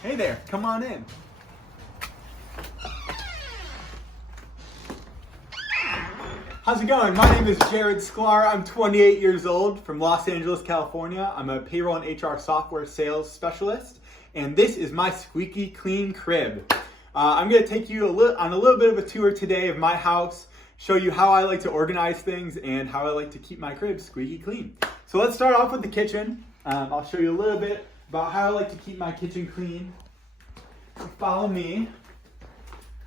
Hey there, come on in. How's it going? My name is Jared Sklar. I'm 28 years old from Los Angeles, California. I'm a payroll and HR software sales specialist, and this is my squeaky clean crib. I'm going to take you on a little bit of a tour today of my house, show you how I like to organize things and how I like to keep my crib squeaky clean. So let's start off with the kitchen. I'll show you a little bit about how I like to keep my kitchen clean. Follow me.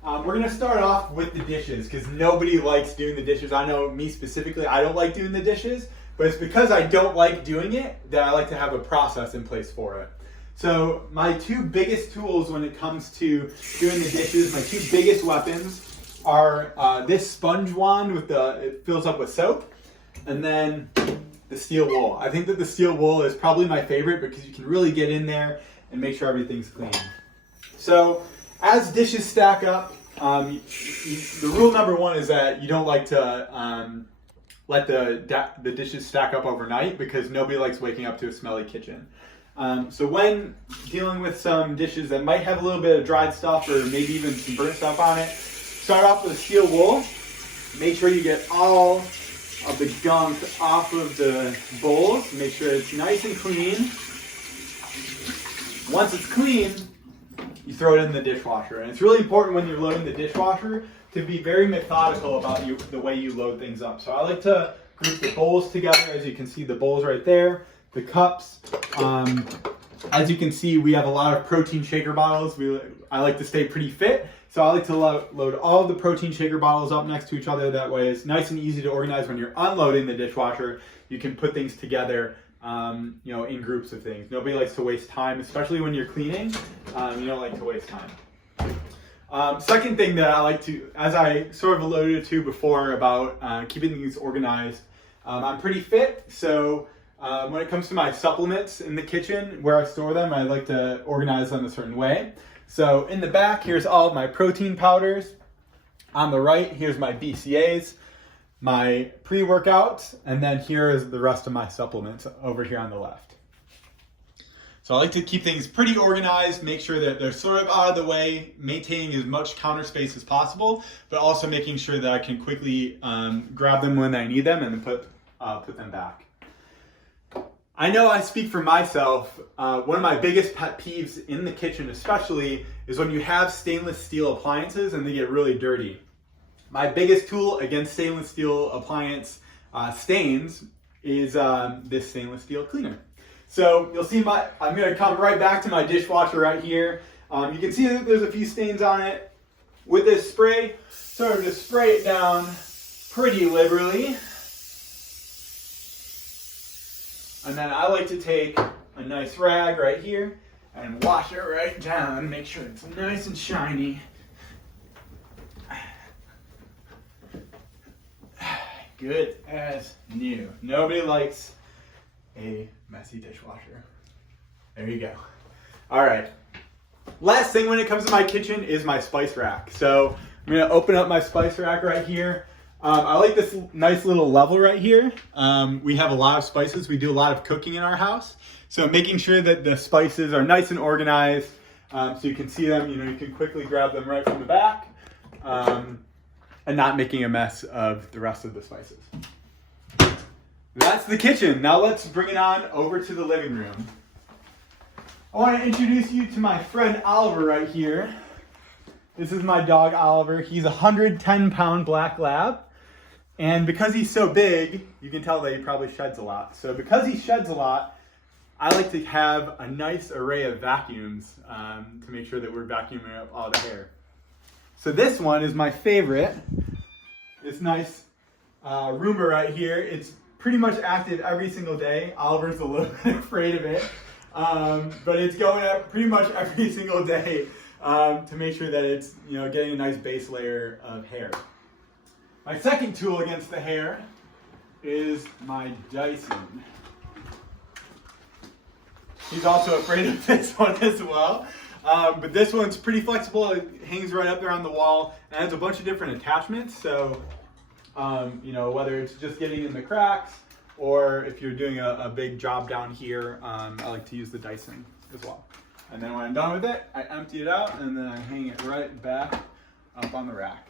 We're going to start off with the dishes because nobody likes doing the dishes. I know me specifically, I don't like doing the dishes, but it's because I don't like doing it that I like to have a process in place for it. So my two biggest tools when it comes to doing the dishes, my two biggest weapons are this sponge wand it fills up with soap, and then the steel wool. I think that the steel wool is probably my favorite because you can really get in there and make sure everything's clean. So as dishes stack up, the rule number one is that you don't like to let the dishes stack up overnight because nobody likes waking up to a smelly kitchen. So when dealing with some dishes that might have a little bit of dried stuff or maybe even some burnt stuff on it, start off with a steel wool. Make sure you get all of the gunk off of the bowls. Make sure it's nice and clean. Once it's clean, you throw it in the dishwasher. And it's really important when you're loading the dishwasher to be very methodical about the way you load things up. So I like to group the bowls together. As you can see, the bowls right there, the cups. As you can see, we have a lot of protein shaker bottles. I like to stay pretty fit. So I like to load all of the protein shaker bottles up next to each other. That way it's nice and easy to organize when you're unloading the dishwasher. You can put things together in groups of things. Nobody likes to waste time, especially when you're cleaning. You don't like to waste time. Second thing that I like to, as I sort of alluded to before about keeping things organized, I'm pretty fit. So when it comes to my supplements in the kitchen, where I store them, I like to organize them a certain way. So in the back, here's all of my protein powders. On the right, here's my BCAAs, my pre-workouts, and then here is the rest of my supplements over here on the left. So I like to keep things pretty organized, make sure that they're sort of out of the way, maintaining as much counter space as possible, but also making sure that I can quickly grab them when I need them and then put them back. I know I speak for myself. One of my biggest pet peeves in the kitchen especially is when you have stainless steel appliances and they get really dirty. My biggest tool against stainless steel appliance stains is this stainless steel cleaner. So you'll see I'm going to come right back to my dishwasher right here. You can see that there's a few stains on it. With this spray, sort of just spray it down pretty liberally. And then I like to take a nice rag right here and wash it right down, make sure it's nice and shiny. Good as new. Nobody likes a messy dishwasher. There you go. All right. Last thing when it comes to my kitchen is my spice rack. So I'm going to open up my spice rack right here. I like this nice little level right here. We have a lot of spices. We do a lot of cooking in our house. So making sure that the spices are nice and organized so you can see them. You can quickly grab them right from the back and not making a mess of the rest of the spices. That's the kitchen. Now let's bring it on over to the living room. I want to introduce you to my friend Oliver right here. This is my dog Oliver. He's a 110-pound black lab. And because he's so big, you can tell that he probably sheds a lot. So because he sheds a lot, I like to have a nice array of vacuums to make sure that we're vacuuming up all the hair. So this one is my favorite. This nice Roomba right here. It's pretty much active every single day. Oliver's a little bit afraid of it. But it's going up pretty much every single day to make sure that it's getting a nice base layer of hair. My second tool against the hair is my Dyson. He's also afraid of this one as well. But this one's pretty flexible. It hangs right up there on the wall and has a bunch of different attachments. So, whether it's just getting in the cracks or if you're doing a big job down here, I like to use the Dyson as well. And then when I'm done with it, I empty it out and then I hang it right back up on the rack.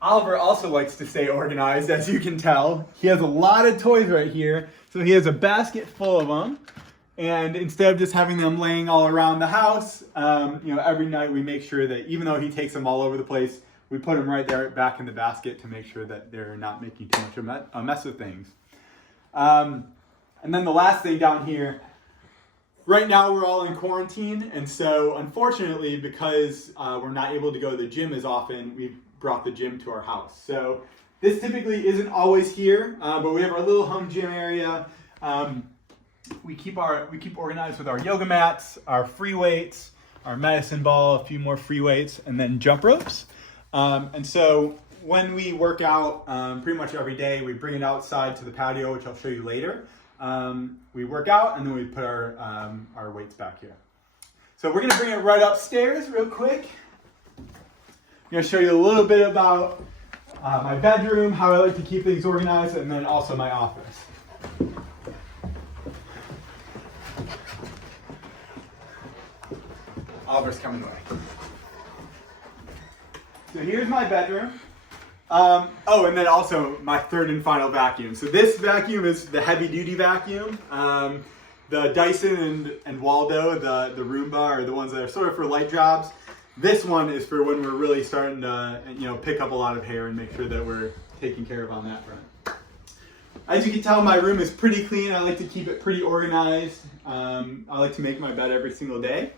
Oliver also likes to stay organized, as you can tell. He has a lot of toys right here. So he has a basket full of them. And instead of just having them laying all around the house, every night we make sure that even though he takes them all over the place, we put them right there back in the basket to make sure that they're not making too much a mess of things. And then the last thing down here, right now we're all in quarantine. And so unfortunately, because we're not able to go to the gym as often, we've brought the gym to our house. So this typically isn't always here, but we have our little home gym area. We keep organized with our yoga mats, our free weights, our medicine ball, a few more free weights, and then jump ropes. And so when we work out pretty much every day, we bring it outside to the patio, which I'll show you later. We work out and then we put our weights back here. So we're gonna bring it right upstairs real quick. I'm gonna show you a little bit about my bedroom, how I like to keep things organized, and then also my office. Oliver's coming away. So here's my bedroom. And then also my third and final vacuum. So this vacuum is the heavy duty vacuum. The Dyson and Waldo, the Roomba, are the ones that are sort of for light jobs. This one is for when we're really starting to, pick up a lot of hair and make sure that we're taken care of on that front. As you can tell, my room is pretty clean. I like to keep it pretty organized. I like to make my bed every single day.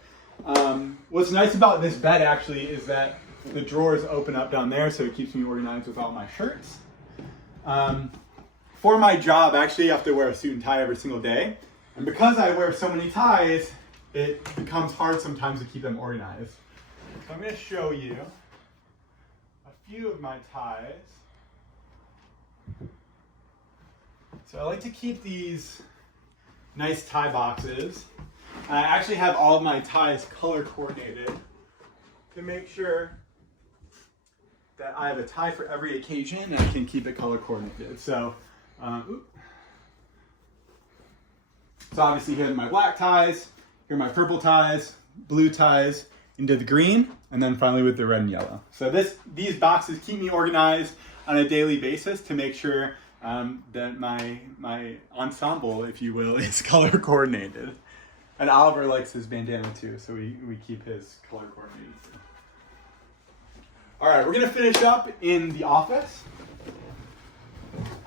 What's nice about this bed actually is that the drawers open up down there, so it keeps me organized with all my shirts. For my job, I actually have to wear a suit and tie every single day. And because I wear so many ties, it becomes hard sometimes to keep them organized. So I'm going to show you a few of my ties. So I like to keep these nice tie boxes. And I actually have all of my ties color coordinated to make sure that I have a tie for every occasion and I can keep it color coordinated. So obviously here are my black ties, here are my purple ties, blue ties, into the green, and then finally with the red and yellow. So these boxes keep me organized on a daily basis to make sure that my ensemble, if you will, is color coordinated. And Oliver likes his bandana too, so we keep his color coordinated too. All right, we're gonna finish up in the office.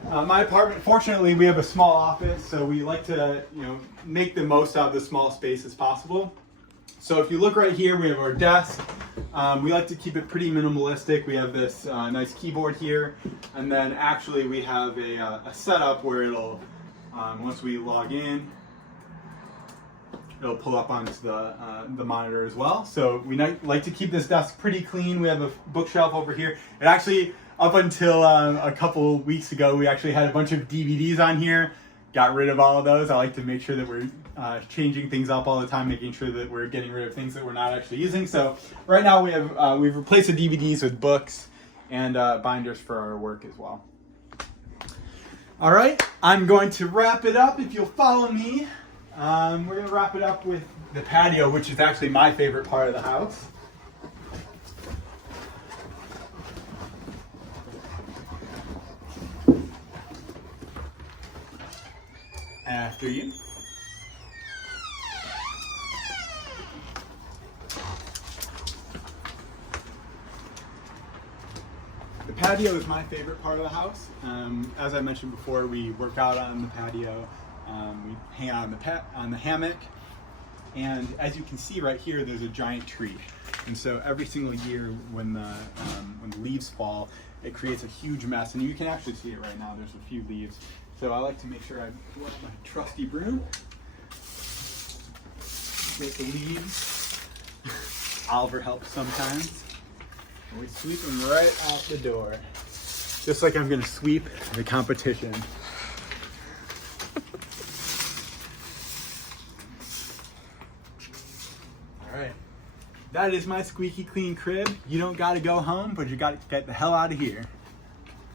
My apartment, fortunately, we have a small office, so we like to, make the most out of the small space as possible. So if you look right here, we have our desk. We like to keep it pretty minimalistic. We have this nice keyboard here, and then actually we have a setup where it'll, once we log in, it'll pull up onto the monitor as well. So we like to keep this desk pretty clean. We have a bookshelf over here. It actually, up until a couple weeks ago, we actually had a bunch of DVDs on here. Got rid of all of those. I like to make sure that we're changing things up all the time, making sure that we're getting rid of things that we're not actually using. So right now we've replaced the DVDs with books and binders for our work as well. All right, I'm going to wrap it up. If you'll follow me, we're going to wrap it up with the patio, which is actually my favorite part of the house. After you. The patio is my favorite part of the house. As I mentioned before, we work out on the patio. We hang out on the hammock, and as you can see right here, there's a giant tree. And so every single year when the leaves fall, it creates a huge mess, and you can actually see it right now. There's a few leaves. So I like to make sure I pull out my trusty broom, get the leaves. Oliver helps sometimes. And we sweep them right out the door, just like I'm gonna sweep the competition. All right, that is my squeaky clean crib. You don't gotta go home, but you gotta get the hell out of here.